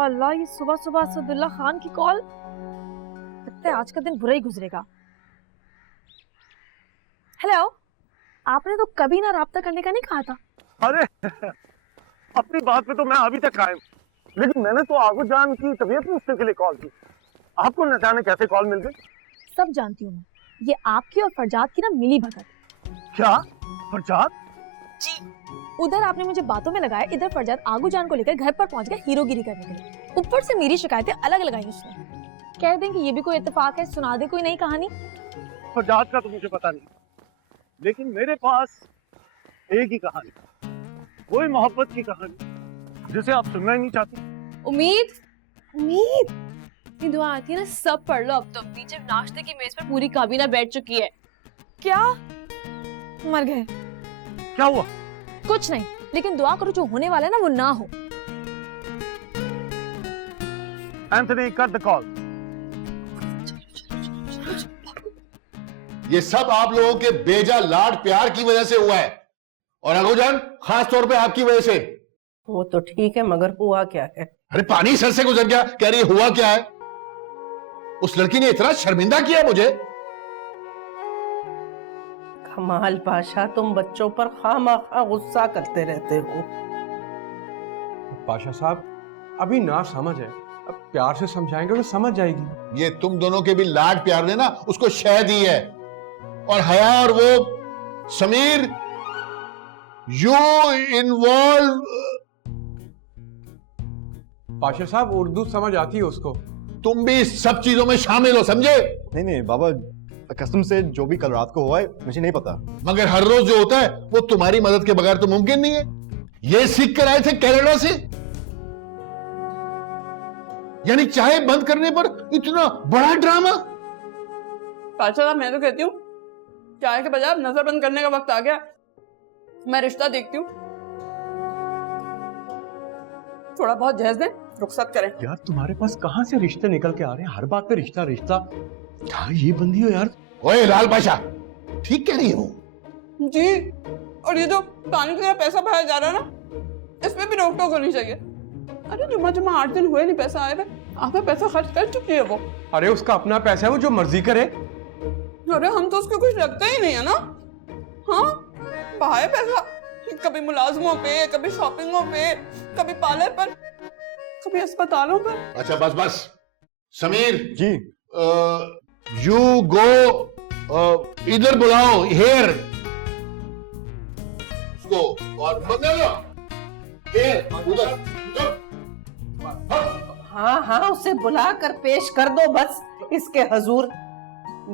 या अल्लाह, ये सुबह सुबह असदुल्ला खान की कॉल। लगता है आज का दिन बुरा ही गुजरेगा। हेलो, आपने तो कभी ना राब्ता करने का नहीं कहा था। अरे अपनी बात पे तो मैं अभी तक कायम, लेकिन मैंने तो आगो जान की तबीयत पूछने के लिए कॉल की। आपको न जाने कैसे कॉल मिल गई। सब जानती हूँ मैं, ये आपकी और फरजाद की ना मिली भगत। क्या फरजाद? जी, उधर आपने मुझे बातों में लगाया, इधर फरजाद आगू जान को लेकर घर पर पहुंच गया हीरोगिरी करने के लिए। ऊपर से मेरी शिकायतें अलग लगाई उसने। कह दें कि ये भी कोई इत्तेफाक है, सुना दे कोई नई कहानी। फरजाद का तो मुझे पता नहीं, लेकिन मेरे पास एक ही कहानी, वही मोहब्बत की कहानी जिसे आप सुनना ही नहीं चाहती। उम्मीद ये दुआ आती है ना, सब पढ़ लो अब तो। पीछे नाश्ते की मेज पर पूरी काबीना बैठ चुकी है। क्या मर गए? क्या हुआ? कुछ नहीं, लेकिन दुआ करो जो होने वाला है ना वो ना हो। Anthony cut the call. ये सब आप लोगों के बेजा लाड प्यार की वजह से हुआ है, और अगोजान खास तौर पे आपकी वजह से। वो तो ठीक है, मगर हुआ क्या है? अरे पानी सर से गुजर गया, कह रही है हुआ क्या है। उस लड़की ने इतना शर्मिंदा किया मुझे। कमाल पाशा, तुम बच्चों पर खामखा गुस्सा करते रहते हो। पाशा साहब, अभी ना समझ है, अब प्यार से समझाएंगे तो समझ जाएगी। ये तुम दोनों के भी लाड प्यार ने ना उसको शह दी है। और हया और वो समीर, यू इन्वॉल्व। पाशा साहब, उर्दू समझ आती है उसको। तुम भी सब चीजों में शामिल हो, समझे? नहीं बाबा, कसम से जो भी कल रात को हुआ है मुझे नहीं पता। मगर हर रोज जो होता है वो तुम्हारी मदद के बगैर तो मुमकिन नहीं है। ये सीख कर आए थे कनाडा से, यानी चाय बंद करने पर इतना बड़ा ड्रामा। पाशा साहब, मैं तो कहती हूँ चाय के बजाय नजर बंद करने का वक्त आ गया। मैं रिश्ता देखती हूँ, थोड़ा बहुत जहेज दें, रुखसत करें। यार तुम्हारे पास कहाँ से रिश्ते निकल के आ रहे हैं? हर बात पे रिश्ता रिश्ता। क्या ये बंदी हो यार? ओए लाल पाशा, ठीक कह रही हूँ जी। और ये जो पानी की तरह पैसा बहाया जा रहा है ना, इसमें भी रोक टोक होनी चाहिए। अरे जुम्मा जुम्मा 8 दिन हुए नहीं पैसा आए हुए, आपका पैसा खर्च कर चुकी है वो। अरे उसका अपना पैसा है, वो जो मर्जी करे। अरे हम तो उसको कुछ लगता ही नहीं है ना। हाँ, बहाए पैसा, कभी मुलाजमों पे, कभी शॉपिंगों पे, कभी पार्लर पर, कभी अस्पतालों पर। अच्छा बस बस। समीर जी, यू गो, इधर बुलाओ, हेयर उसको, और बंगालो हेयर उधर उधर। हाँ हाँ, उसे बुला कर पेश कर दो बस इसके हजूर।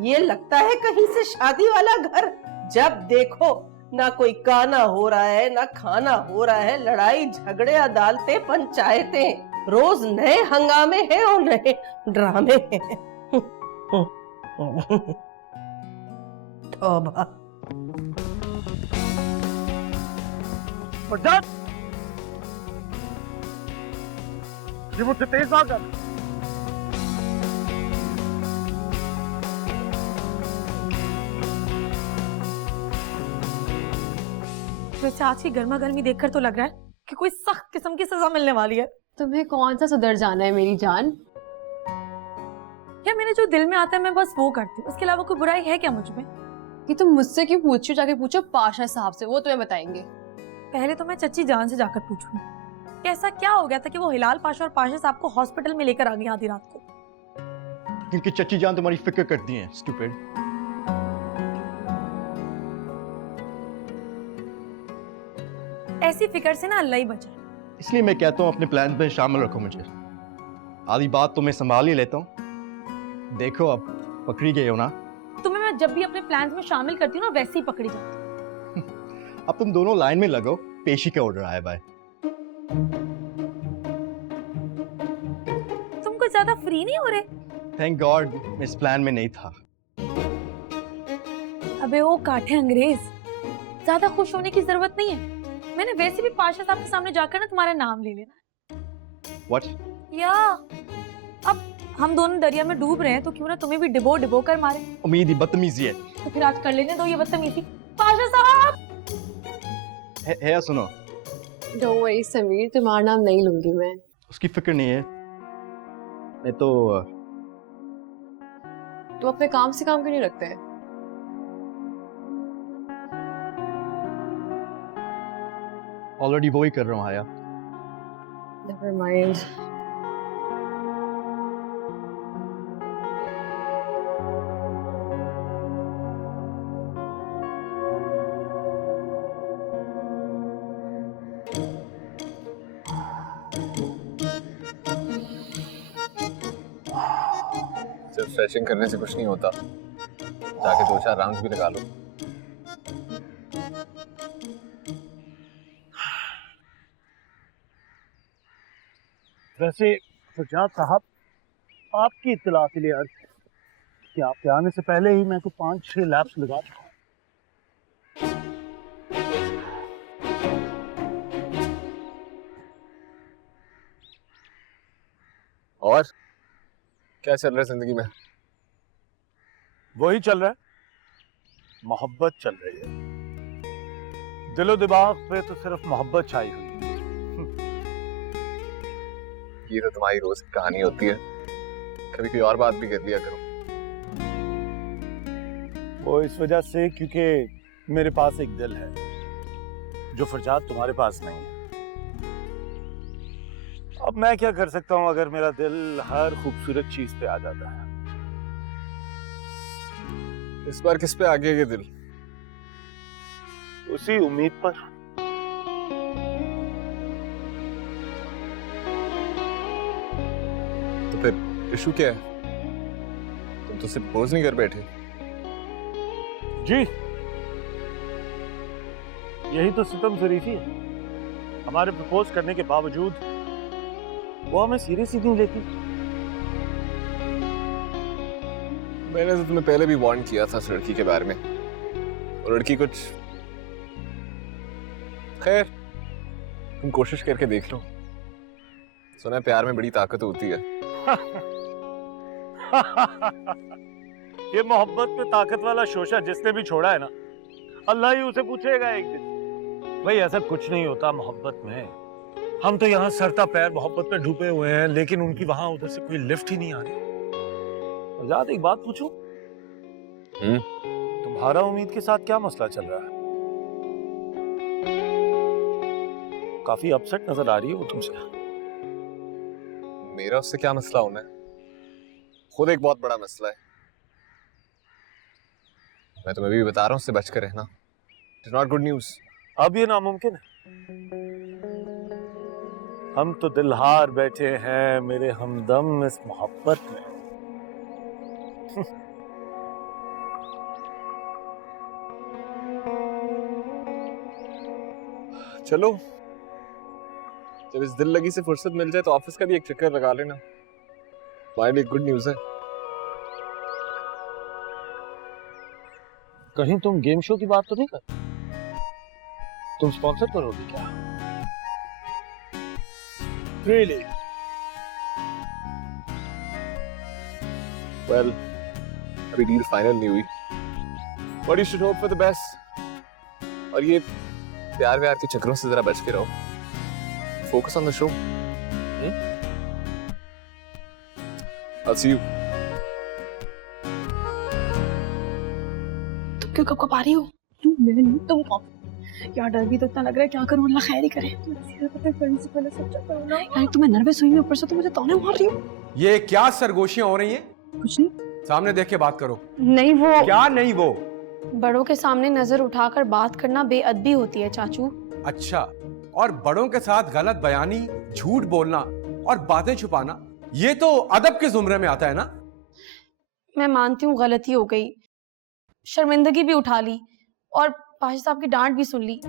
ये लगता है कहीं से शादी वाला घर। जब देखो ना कोई गाना हो रहा है, ना खाना हो रहा है, लड़ाई झगड़े, अदालतें, पंचायतें, रोज नए हंगामे हैं और नए ड्रामे हैं। तौबा। फरजाद, ये मुझसे तेज ना कर। वैसे आज की गर्मा गर्मी देखकर तो लग रहा है कि कोई सख्त किस्म की सजा मिलने वाली है। तुम्हें कौन सा सुधर जाना है मेरी जान? क्या मेरे जो दिल में आता है मैं बस वो करती हूँ, उसके अलावा कोई बुराई है क्या मुझ में? ये तुम मुझसे क्यों पूछ रही हो? जाके पूछो पाशा साहब से, वो तुम्हें बताएंगे। पहले तो मैं चच्ची जान से जाकर पूछूंगी कि ऐसा क्या हो गया था कि वो हिलाल पाशा और पाशा साहब को हॉस्पिटल में लेकर आ गई आधी रात को। क्योंकि चच्ची जान तुम्हारी फिक्र करती है, स्टूपिड। ऐसी फिक्र से ना अल्लाह ही बचे। इसलिए मैं कहता हूँ अपने प्लान में शामिल रखो मुझे। आधी बात तो मैं संभाल ही लेता हूँ। देखो अब पकड़ी गई हो ना। तुम्हें मैं जब भी अपने प्लान्स में शामिल करती हूँ ना वैसे ही पकड़ी जाती। अब तुम दोनों लाइन में लगो, पेशी का ऑर्डर आया भाई। तुम कुछ ज्यादा फ्री नहीं हो रहे? थैंक गॉड मैं इस प्लान में नहीं था। अबे ओ काठे अंग्रेज, ज्यादा खुश होने की जरूरत नहीं है। मैंने वैसे भी पाशा साहब के सामने जाकर ना तुम्हारा नाम ले लेना। What? या अब हम दोनों दरिया में डूब रहे हैं तो क्यों ना तुम्हें भी डिबो डिबो कर मारे। उम्मीद ही बदतमीजी है। तो फिर आज कर लेने दो ये बदतमीजी। पाशा साहब है सुनो, डोंट वरी समीर, तुम्हारा नाम नहीं लूंगी मैं। उसकी फिक्र नहीं है, मैं तो तुम अपने काम से काम क्यों नहीं रखते हैं? ऑलरेडी वो ही कर रहा हूँ हाया। Never mind. सिर्फ स्ट्रेचिंग करने से कुछ नहीं होता, जाके 2-4 राउंड्स भी लगा लो। वैसे फरजाद साहब, आपकी इत्तला के लिए अर्ज है कि आपके आने से पहले ही मैं को 5-6 लैप्स लगा चुका हूं। और क्या चल रहा है जिंदगी में? वही चल रहा है, मोहब्बत चल रही है। दिलो दिमाग पे तो सिर्फ मोहब्बत छाई हुई है। ये तो तुम्हारी रोज की कहानी होती है, कभी कोई और बात भी कर लिया करो। वो इस वजह से क्योंकि मेरे पास एक दिल है जो फरजाद तुम्हारे पास नहीं है। अब मैं क्या कर सकता हूं अगर मेरा दिल हर खूबसूरत चीज पे आ जाता है। इस बार किस पे आ गया ये दिल? उसी उम्मीद पर। तो फिर इशू क्या है? तुम तो सिर्फ पोज नहीं कर बैठे। जी, यही तो सितम ज़रीफ़ी है। हमारे प्रपोज करने के बावजूद वो हमें सीरियस ही नहीं लेती। मैंने तो तुम्हें पहले भी वार्न किया था इस लड़की के बारे में, और लड़की कुछ, खैर तुम कोशिश करके देख लो। सुना है प्यार में बड़ी ताकत होती है। ये मोहब्बत में ताकत वाला शोशा जिसने भी छोड़ा है ना, अल्लाह ही उसे पूछेगा एक दिन। भाई ऐसा कुछ नहीं होता मोहब्बत में। हम तो यहाँ सरता पैर मोहब्बत में डूबे हुए हैं, लेकिन उनकी वहां उधर से कोई लिफ्ट ही नहीं आ रही। आजाद, एक बात पूछूं? तुम्हारा उम्मीद के साथ क्या मसला चल रहा है? काफी अपसेट नजर आ रही है वो तुमसे। मेरा उससे क्या मसला होना है? खुद एक बहुत बड़ा मसला है। मैं तुम्हें भी बता रहा हूँ, उससे बचकर रहना। It's not good news. अब ये नामुमकिन है। हम तो दिल हार बैठे हैं मेरे हमदम इस मोहब्बत में। चलो, जब इस दिल लगी से फुर्सत मिल जाए तो ऑफिस का भी एक चक्कर लगा लेना। हमारे लिए गुड न्यूज़ है। कहीं तुम गेम शो की बात तो नहीं कर? तुम स्पॉन्सर करोगे क्या? Really? Well, अभी डील फाइनल नहीं हुई, but you should hope for the best. और ये प्यार व्यार के चक्करों से जरा बच के रहो। Focus on the show. I'll see you. तुम क्यों कब आ रही हो? मैं नहीं, तुम कब? यार डर भी तो इतना लग रहा है, क्या करूं, अल्लाह खैर ही करे। यार तुम्हें नर्वस हुई, ऊपर से तो मुझे ताने मार रही हो। ये क्या सरगोशियां हो रही हैं? कुछ नहीं। सामने देख के बात करो। नहीं वो क्या नहीं वो? बड़ों के सामने नजर उठाकर बात करना बेअदबी होती है चाचू। अच्छा, और बड़ों के साथ गलत बयानी, झूठ बोलना और बातें छुपाना, ये तो अदब के जुमरे में आता है ना? मैं मानती हूँ गलती हो गई, शर्मिंदगी भी उठा ली और पाशा साहब की डांट भी सुन ली,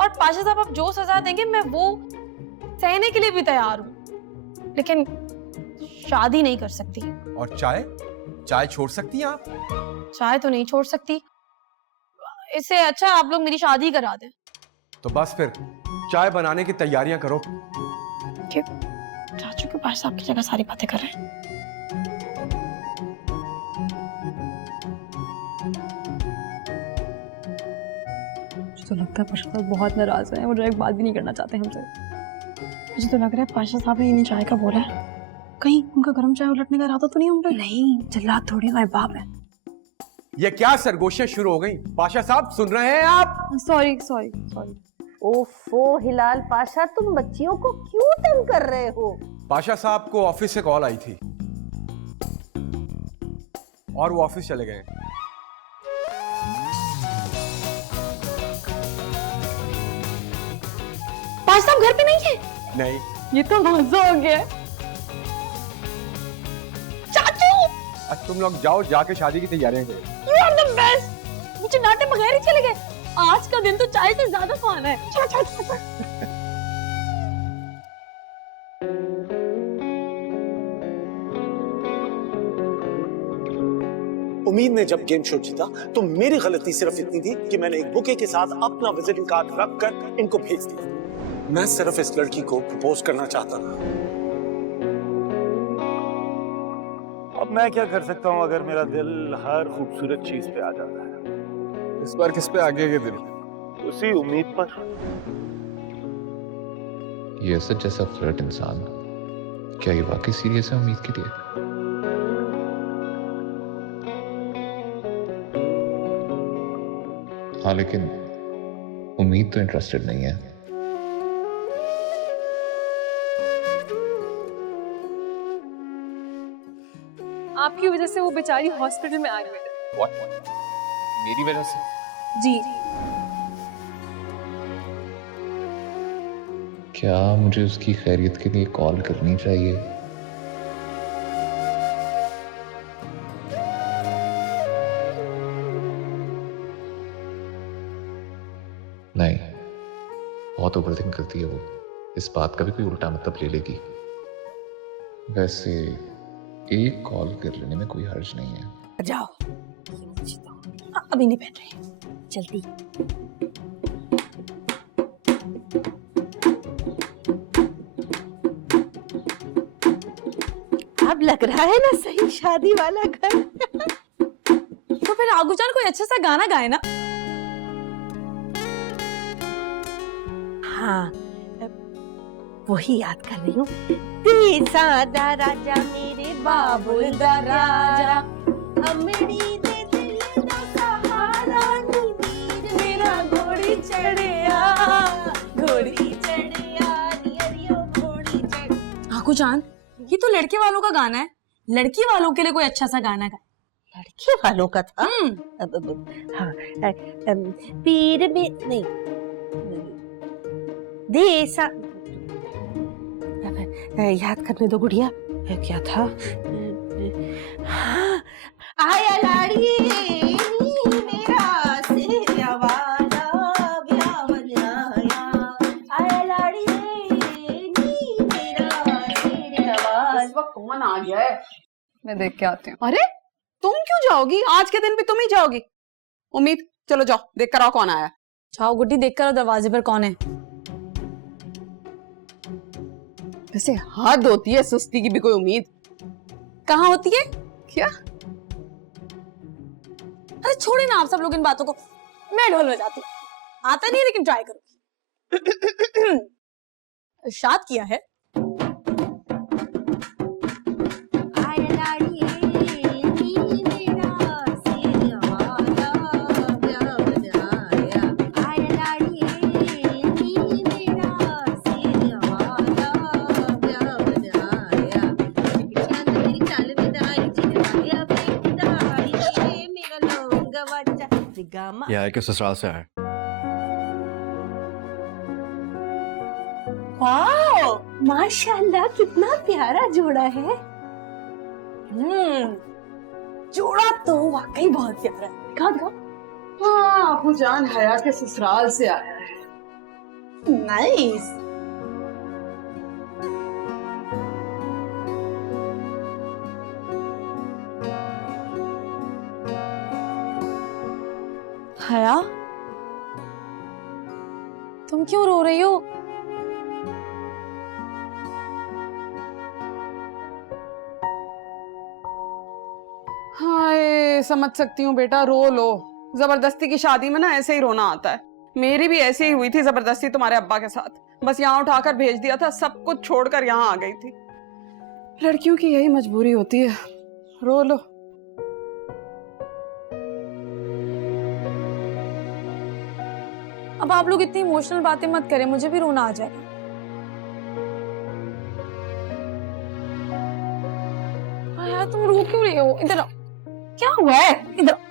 और पाशा साहब अब जो सजा देंगे मैं वो सहने के लिए भी तैयार हूँ, लेकिन शादी नहीं कर सकती। और चाय? चाय छोड़ सकती हैं आप? चाय तो नहीं छोड़ सकती, इससे अच्छा आप लोग मेरी शादी करा दें। तो बस फिर चाय बनाने की तैयारियां करो। क्यों? चाचू के पास आपकी जगह सारी बातें कर रहे हैं। मुझे तो लगता है पाशा साहब बहुत नाराज हैं और एक बात भी नहीं करना चाहते हमसे। मुझे तो लग रहा है पाशा साहब ने इन्हें चाय का बोला है। कहीं उनका गर्म चाय उलटने का इरादा तो नहीं उन पे? नहीं, जल्लाद थोड़ी मेरे बाप है। ये क्या सरगोशियां शुरू हो गई? पाशा साहब सुन रहे हैं आप? Sorry sorry sorry. ओफो हिलाल पाशा, तुम बच्चियों को क्यों तंग कर रहे हो? पाशा साहब को ऑफिस से कॉल आई थी और वो ऑफिस चले गए। पाशा साहब घर पे नहीं है? नहीं। ये तो मजा हो गया। चाचू, आज तुम लोग जाओ, जाके शादी की तैयारियां करो। You are the best। मुझे डांटे बगैर ही चले गए। आज का दिन तो चाय से ज्यादा फान है। चलो चलो चलो। उम्मीद ने जब गेम शो जीता तो मेरी गलती सिर्फ इतनी थी कि मैंने एक बुके के साथ अपना विजिटिंग कार्ड रख कर इनको भेज दिया। मैं सिर्फ इस लड़की को प्रपोज करना चाहता था। अब मैं क्या कर सकता हूँ अगर मेरा दिल हर खूबसूरत चीज पे आ जाता है? इस बार किस पे आगे के दिल? उसी उम्मीद पर। ये असद जैसा फ्लर्ट इंसान क्या ये वाकई सीरियस है उम्मीद के लिए? हाँ, लेकिन उम्मीद तो इंटरेस्टेड नहीं है। आपकी वजह से वो बेचारी हॉस्पिटल में आ गई। What? मेरी वजह से? जी। क्या मुझे उसकी खैरियत के लिए कॉल करनी चाहिए? नहीं, बहुत ओवरथिंक करती है वो। इस बात का भी कोई उल्टा मतलब ले लेगी। वैसे एक कॉल कर लेने में कोई हर्ज नहीं है। जाओ। अभी नहीं पहन रही, जल्दी। अब लग रहा है ना सही शादी वाला घर। तो फिर आगू जान कोई अच्छा सा गाना गाए ना। हाँ, वही याद कर रही हूँ। तीसा दा राजा मेरे बाबुल दा राजा, अमड़ी दे दिल दा सहारा नी वीर मेरा घोड़ी चढ़िया, घोड़ी चढ़िया नी अरियो घोड़ी चढ़। आगू जान, ये तो लड़के वालों का गाना है। लड़की वालों के लिए कोई अच्छा सा गाना गाए। लड़के वालों का था? हाँ, पीर में नहीं, देसा याद करने दो गुड़िया। क्या था? हाँ, आया लाड़ी मेरा सेरा वाला ब्यावन आया, आया लाड़ी मेरा सेरा वाला। इस वक्त कौन आ गया है? मैं देख के आती हूँ। अरे तुम क्यों जाओगी? आज के दिन भी तुम ही जाओगी। उम्मीद, चलो जाओ देख कर आओ कौन आया। जाओ गुड्डी, देख कर दरवाजे पर कौन है। वैसे हद होती है सुस्ती की भी कोई उम्मीद। कहाँ होती है? क्या? अरे छोड़े ना आप सब लोग इन बातों को। मैं ढोल बजाती हूँ। आता नहीं लेकिन ट्राई करो। इरशाद किया है। ये आए के ससुराल से आए। वाओ, माशाल्लाह कितना प्यारा जोड़ा है। जोड़ा तो वाकई बहुत प्यारा है। दिखा दिखा। हाँ, अबू जान हया के ससुराल से आया है। नाइस। हया, तुम क्यों रो रही हो? हाय, समझ सकती हूँ बेटा, रो लो। जबरदस्ती की शादी में ना ऐसे ही रोना आता है। मेरी भी ऐसे ही हुई थी जबरदस्ती तुम्हारे अब्बा के साथ। बस यहाँ उठाकर भेज दिया था, सब कुछ छोड़कर यहाँ आ गई थी। लड़कियों की यही मजबूरी होती है, रो लो। अब आप लोग इतनी इमोशनल बातें मत करें, मुझे भी रोना आ जाएगा। हाँ यार, तुम रो क्यों रही हो? इधर आओ। क्या हुआ है? इधर आओ।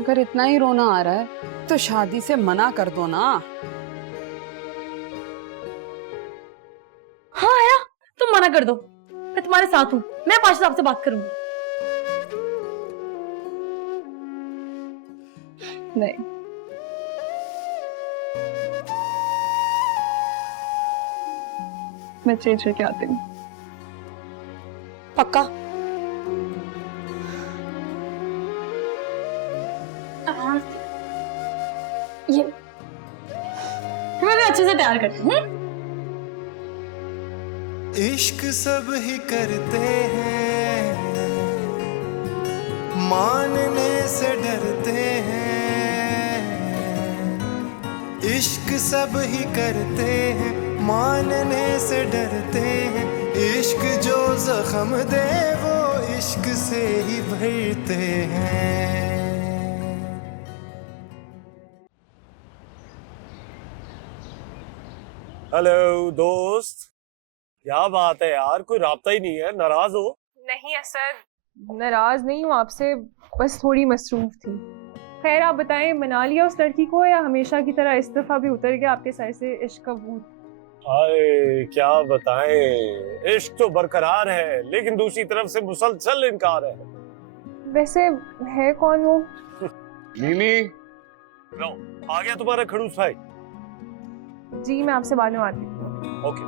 अगर इतना ही रोना आ रहा है तो शादी से मना कर दो ना। हाँ आया, तुम मना कर दो, मैं तुम्हारे साथ हूँ, मैं पाशा साहब से बात करूंगी। नहीं, मैं चेंज करके आती हूँ। पक्का? ये मैं अच्छे से तैयार करती हूँ। इश्क सब ही करते हैं, मानने से डरते हैं। इश्क सब ही करते हैं, मानने से डरते हैं। इश्क जो जख्म दे वो इश्क से ही भरते हैं। हेलो दोस्त, क्या बात है यार, कोई राब्ता ही नहीं है, नाराज हो? नहीं असद, नाराज नहीं हूँ आपसे, बस थोड़ी मसरूफ थी। खैर आप बताएं, मना लिया उस लड़की को या हमेशा की तरह इस दफा भी उतर गया आपके सर से इश्क का भूत? हाय क्या बताएं, इश्क तो बरकरार है लेकिन दूसरी तरफ से मुसलसल इनकार है। वैसे है कौन वो? नीनी, लो आ गया तुम्हारा खड़ूस भाई। जी मैं आपसे बाद में बात करती हूँ। ओके,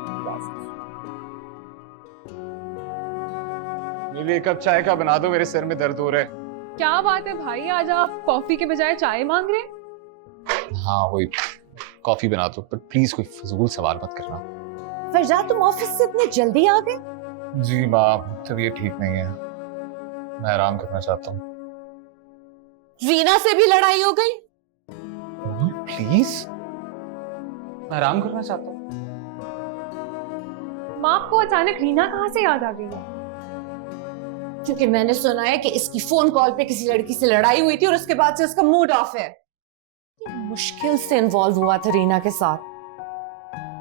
नीली एक कप चाय का बना दो, मेरे सिर में दर्द हो रहा है। क्या बात है भाई, आज आप कॉफी के बजाय चाय मांग रहे हैं? हाँ वही, कॉफी बना दो, पर प्लीज कोई फजूल सवाल मत करना। फरजाद तुम ऑफिस से इतने जल्दी आ गए? जी माँ, तबीयत ठीक नहीं है, मैं आराम करना चाहता हूँ। रीना से भी लड़ाई हो गई? प्लीज, मैं आराम करना चाहता हूँ। माँ आपको अचानक रीना कहाँ से याद आ गई है? क्योंकि मैंने सुना है कि इसकी फोन कॉल पे किसी लड़की से लड़ाई हुई थी और उसके बाद से उसका मूड ऑफ है। मुश्किल से इन्वॉल्व हुआ था रीना के साथ,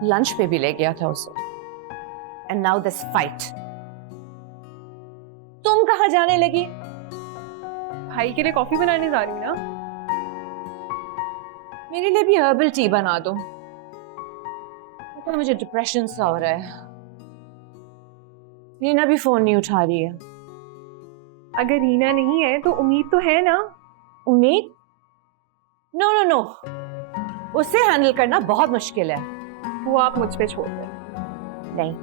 लंच पे भी ले गया था उसे। And now this fight. तुम कहाँ जाने लगी? भाई के लिए कॉफी बनाने जा रही हूँ ना। मेरे लिए भी हर्बल टी बना दो, तो मुझे डिप्रेशन सा हो रहा है। रीना भी फोन नहीं उठा रही है। अगर रीना नहीं है तो उम्मीद तो है ना? उम्मीद? नो नो नो, उसे हैंडल करना बहुत मुश्किल है। वो आप मुझ पे छोड़ दें। नहीं,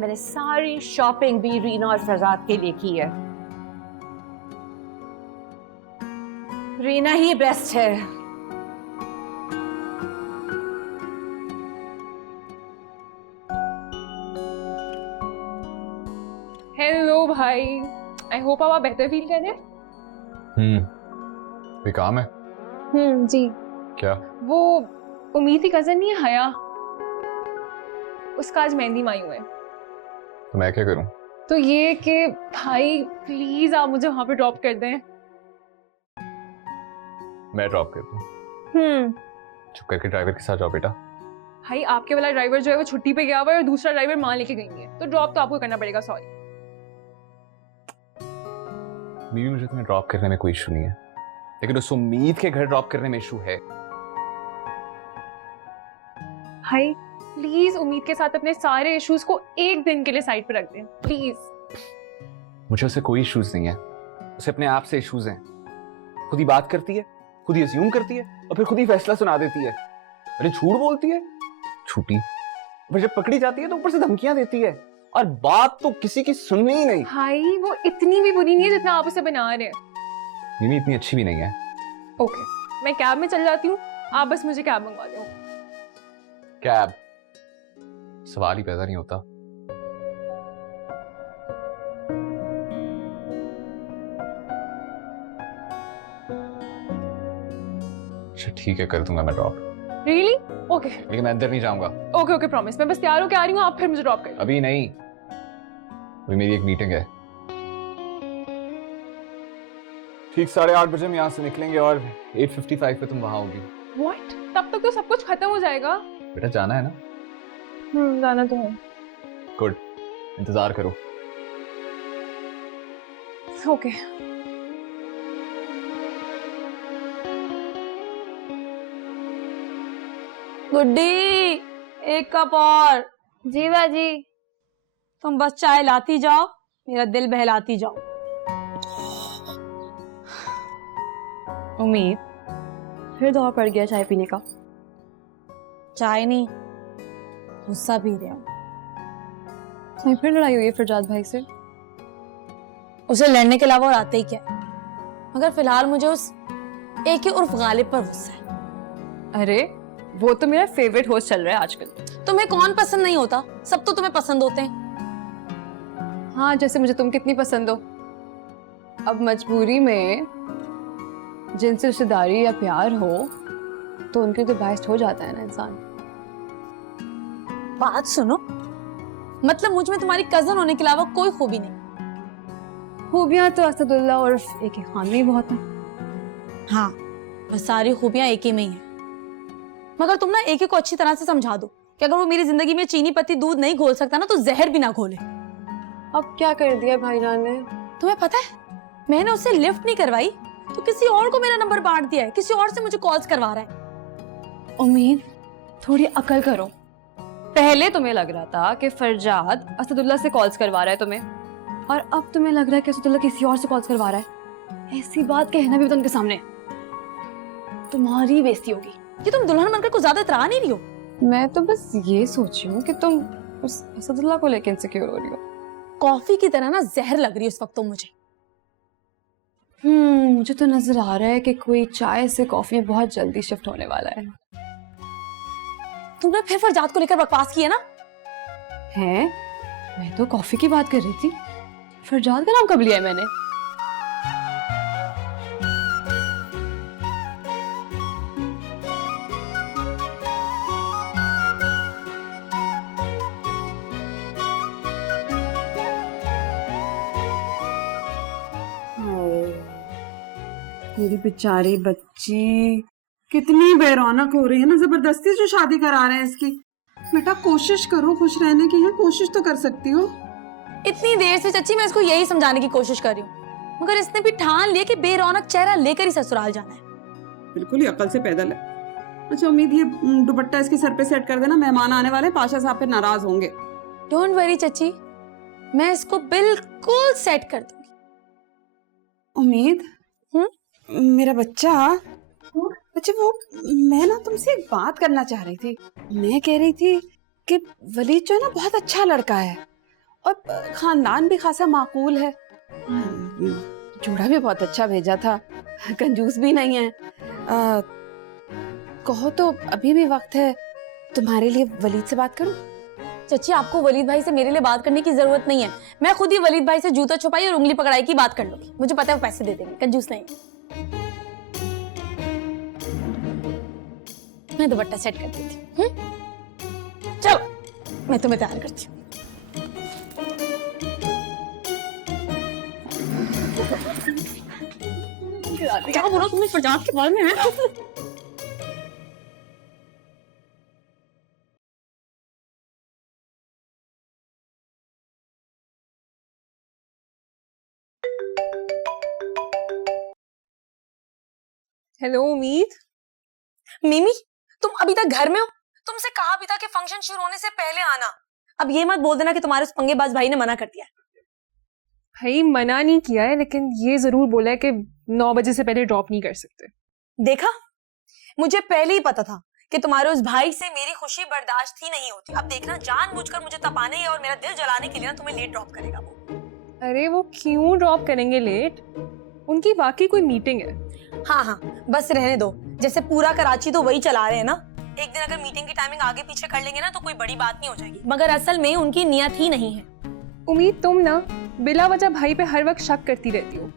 मैंने सारी शॉपिंग भी रीना और फरजाद के लिए की है। रीना ही बेस्ट है। हेलो भाई, आई होप आप बेहतर फील कर रहे हैं। कोई काम है? जी। क्या? वो उम्मीद की कजन नहीं है हया, उसका आज मेहंदी माई हुए। तो मैं क्या करूं? तो ये कि भाई प्लीज आप मुझे वहां पे ड्रॉप कर दें। मैं ड्रॉप कर दूं? चुप करके ड्राइवर के साथ जाओ बेटा। भाई आपके वाला ड्राइवर जो है वो छुट्टी पे गया हुआ है और दूसरा ड्राइवर मां लेके गई है, तो ड्रॉप तो आपको करना पड़ेगा। सॉरी। बीवी, मुझे तुम्हें ड्रॉप करने में कोई इशू नहीं है, लेकिन उस उम्मीद के घर ड्रॉप करने में इशू है। भाई प्लीज उम्मीद के साथ अपने सारे इश्यूज को एक दिन के लिए साइड पे रख दें प्लीज। मुझे उससे कोई इश्यूज नहीं है, उसे अपने आप से इश्यूज हैं। खुद ही बात करती है, खुद ही अज्यूम करती है और फिर खुद ही फैसला सुना देती है। अरे झूठ बोलती है, झूठी। फिर जब पकड़ी जाती है तो ऊपर से धमकियां देती है, और बात तो किसी की सुननी ही नहीं। भाई वो इतनी भी बुरी नहीं है जितना आप उसे बना रहे हैं। मिमी इतनी अच्छी भी नहीं है। ओके, मैं कैब में चल जाती हूँ, आप बस मुझे कैब मंगवा दो। कैब सवाल ही पैदा नहीं होता। अच्छा ठीक है, कर दूंगा मैं ड्रॉप। रियली? ओके लेकिन मैं अंदर नहीं जाऊंगा। ओके ओके प्रॉमिस, मैं बस तैयार होके आ रही हूँ, आप फिर मुझे ड्रॉप कर। अभी नहीं, अभी मेरी एक मीटिंग है। ठीक 8:30 बजे हम यहाँ से निकलेंगे और 8:55 पे तुम वहां होगी। व्हाट? तब तक तो सब कुछ खत्म हो जाएगा। बेटा जाना है ना? जाना तो है। गुड, इंतजार करो। ओके गुड्डी, एक कप और। जी बाजी। तुम बस चाय लाती जाओ, मेरा दिल बहलाती जाओ। उम्मीद फिर दौर पड़ गया चाय पीने का। चाय नहीं, गुस्सा पी रहे हो। नहीं, फिर लड़ाई हुई है फरजाद भाई से? उसे लड़ने के अलावा और आते ही क्या है? मगर फिलहाल मुझे उस एक उर्फ गालिब पर गुस्सा है। अरे वो तो मेरा फेवरेट होस्ट चल रहा है आजकल। तुम्हें कौन पसंद नहीं होता? सब तो तुम्हें पसंद होते हैं। हाँ, जैसे मुझे तुम कितनी पसंद हो। अब मजबूरी में जिनसे रिश्तेदारी या प्यार हो तो उनके तो बायस्ड हो जाता है ना इंसान। बात सुनो, मतलब मुझ में तुम्हारी कजन होने के अलावा कोई खूबी नहीं। खूबियां तो असदुल्ला और एक ही खान में ही बहुत है। हाँ, बस सारी खूबियां एक ही में ही है। मगर तुम ना एक को अच्छी तरह से समझा दो कि अगर वो मेरी जिंदगी में चीनी पत्ती दूध नहीं घोल सकता ना, तो जहर भी ना घोले। अब क्या कर दिया भाईजान ने? तुम्हें पता है, मैंने उससे लिफ्ट नहीं करवाई तो किसी और को मेरा नंबर बांट दिया है, किसी और से मुझे कॉल्स करवा रहा है। उम्मीद, थोड़ी अकल करो। पहले तुम्हें लग रहा था कि फरजाद असदुल्ला से कॉल्स करवा रहा है तुम्हें, और अब तुम्हें लग रहा है कि असदुल्ला किसी और से कॉल्स करवा रहा है। ऐसी बात कहना भी तो उनके सामने तुम्हारी बेइज्जती होगी। कि तुम दुल्हन बनकर कुछ ज्यादा इतरा नहीं रही हो। मैं तो बस ये सोची हूँ कि तुम उस असदुल्ला को लेकर इनसिक्योर हो रही हो। कॉफी की तरह ना जहर लग रही है उस वक्त तो मुझे। मुझे तो नजर आ रहा है कि कोई चाय से कॉफी में बहुत जल्दी शिफ्ट होने वाला है। तुमने फिर फरजाद को लेकर बकवास की है ना? हैं? मैं तो कॉफी की बात कर रही थी। फरजाद का नाम कब लिया है मैंने? मेरी बेचारी बच्ची कितनी बेरौनक हो रही है ना, जबरदस्ती जो शादी करा रहे हैं इसकी। बेटा कोशिश करो खुश रहने की, है कोशिश तो कर सकती हो। इतनी देर से चच्ची मैं इसको यही समझाने की कोशिश कर रही हूँ, मगर इसने भी ठान लिया कि बेरौनक चेहरा लेकर ही ससुराल जाना है। बिल्कुल ही अकल से पैदल है। अच्छा उम्मीद, ये दुपट्टा इसके सर पे सेट कर देना, मेहमान आने वाले, पाशा साहब पे नाराज होंगे। डोंट वरी चच्ची, मैं इसको बिल्कुल सेट कर दूंगी। उम्मीद, मेरा बच्चा, अच्छा वो मैं ना तुमसे एक बात करना चाह रही थी। मैं कह रही थी कि वलीद जो है ना बहुत अच्छा लड़का है और खानदान भी खासा माकूल है। जोड़ा भी बहुत अच्छा भेजा था, कंजूस भी नहीं है। कहो तो अभी भी वक्त है तुम्हारे लिए वलीद से बात करूं? चच्ची, आपको वलीद भाई से मेरे लिए बात करने की जरूरत नहीं है। मैं खुद ही वलीद भाई से जूता छुपाई और उंगली पकड़ाई की बात कर लूंगी। मुझे पता है वो पैसे दे देंगे, कंजूस नहीं। मैं दुपट्टा सेट कर देती हूँ। चलो मैं तुम्हें तैयार करती हूँ। क्या बोला तुमने फरजाद के बारे में? है हेलो उम्मीद। मिमी, तुम अभी तक घर में हो? तुमसे कहा भी था कि फंक्शन शुरू होने से पहले आना। अब ये मत बोल देना कि तुम्हारे उस पंगेबाज भाई ने मना कर दिया। भाई मना नहीं किया है, लेकिन ये जरूर बोला है कि 9 बजे से पहले ड्रॉप नहीं कर सकते। देखा, मुझे पहले ही पता था कि तुम्हारे उस भाई से मेरी खुशी बर्दाश्त ही नहीं होती। अब देखना, जानबूझकर मुझे तपाने और मेरा दिल जलाने के लिए ना तुम्हें लेट ड्रॉप करेगा वो। अरे वो क्यों ड्रॉप करेंगे लेट? उनकी वाकई कोई मीटिंग है। हाँ हाँ, बस रहने दो। जैसे पूरा कराची तो वही चला रहे हैं ना। एक दिन अगर मीटिंग की टाइमिंग आगे पीछे कर लेंगे ना तो कोई बड़ी बात नहीं हो जाएगी, मगर असल में उनकी नियत ही नहीं है। उम्मीद, तुम ना बिला वजह भाई पे हर वक्त शक करती रहती हो।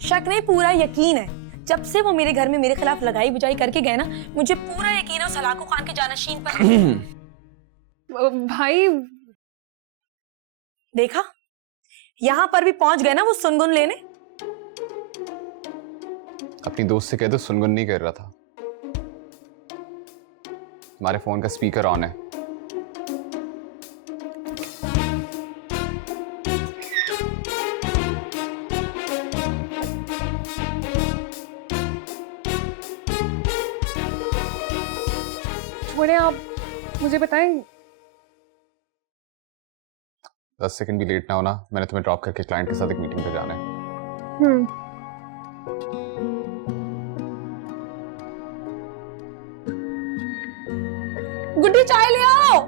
शक नहीं, पूरा यकीन है। जब से वो मेरे घर में मेरे खिलाफ लगाई बुझाई करके गए ना, मुझे पूरा यकीन है उस हलाकू खान के जानशीन पर। भाई देखा, यहाँ पर भी पहुंच गए ना वो सुनगुन लेने। अपनी दोस्त से कह दो सुनगुन नहीं कर रहा था। हमारे फोन का स्पीकर ऑन है। छोड़े, आप मुझे बताएं। 10 सेकंड भी लेट ना होना, मैंने तुम्हें ड्रॉप करके क्लाइंट के साथ एक मीटिंग पे जाना है। गुड्डी चाय ले आओ।